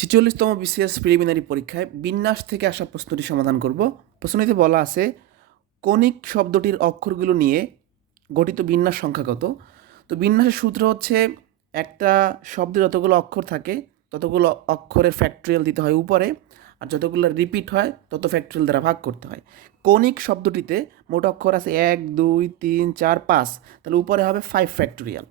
ছিচল্লিশতম BCS preliminary পরীক্ষায় বিন্যাস থেকে আসা প্রশ্নটি সমাধান করব। প্রশ্নটিতে বলা আছে কণিক শব্দটির অক্ষরগুলো নিয়ে গঠিত বিন্যাস সংখ্যা কত? তো বিন্যাসের সূত্র হচ্ছে, একটা শব্দে যতগুলো অক্ষর থাকে, ততগুলো অক্ষরের ফ্যাক্টরিয়াল দিতে হয় উপরে, আর যতগুলো রিপিট হয়, তত ফ্যাক্টরিয়াল দ্বারা ভাগ করতে হয়। কণিক শব্দটিতে মোট অক্ষর আছে এক, দুই, তিন, চার, পাঁচ, তাহলে উপরে হবে ফাইভ ফ্যাক্টরিয়াল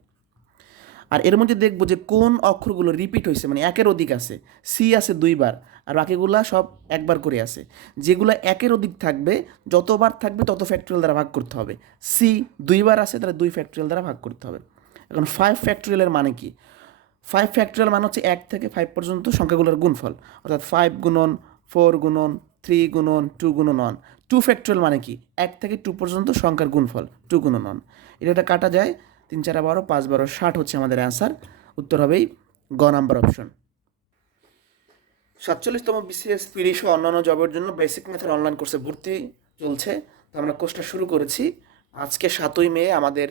আর এর মধ্যে দেখব যে কোন অক্ষরগুলো রিপিট হয়েছে মানে একের অধিক আছে। সি আছে দুইবার, আর বাকিগুলা সব একবার করে আছে। যেগুলো একের অধিক থাকবে, যতবার থাকবে তত ফ্যাক্টরিয়াল দ্বারা ভাগ করতে হবে। সি দুইবার আছে, তাহলে দুই ফ্যাক্টরিয়াল দ্বারা ভাগ করতে হবে। এখন ফাইভ ফ্যাক্টরিয়ালের মানে কি? ফাইভ ফ্যাক্টরিয়াল মানে হচ্ছে এক থেকে ফাইভ পর্যন্ত সংখ্যাগুলোর গুণফল। অর্থাৎ ফাইভ গুণন ফোর গুণন থ্রি গুণন টু গুণন অন টু ফ্যাক্টরিয়াল মানে কি? এক থেকে টু পর্যন্ত সংখ্যার গুণফল টু গুণন অন এটা কাটা যায়। তিন চার বারো পাঁচ বারো ষাট হচ্ছে আমাদের অ্যান্সার উত্তর হবেই গ নাম্বার অপশন সাতচল্লিশতম বিসিএস পিডি সহ অন্যান্য জবের জন্য বেসিক মেথড অনলাইন কোর্সে ভর্তি চলছে। তো আমরা কোর্সটা শুরু করেছি। আজকে সাতই মে আমাদের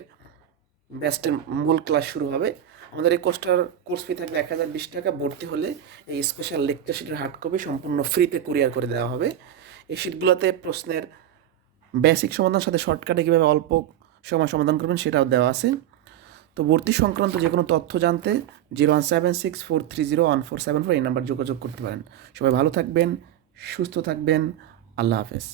ব্যাস্টের মূল ক্লাস শুরু হবে। আমাদের এই কোর্সটার কোর্স ফি থাকবে এক হাজার বিশ টাকা। ভর্তি হলে এই স্পেশাল লেকচার শিটের হার্ড কপি সম্পূর্ণ ফ্রিতে কুরিয়ার করে দেওয়া হবে। এই শিটগুলোতে প্রশ্নের বেসিক সমাধানের সাথে শর্টকাটে কীভাবে অল্প সময় সমাধান করবেন, সেটাও দেওয়া আছে। তো ভর্তি সংক্রান্ত যে কোনো তথ্য জানতে zero one seven six four three zero one four seven four এই নাম্বার যোগাযোগ করতে পারেন। সবাই ভালো থাকবেন, সুস্থ থাকবেন, আল্লাহ হাফেজ।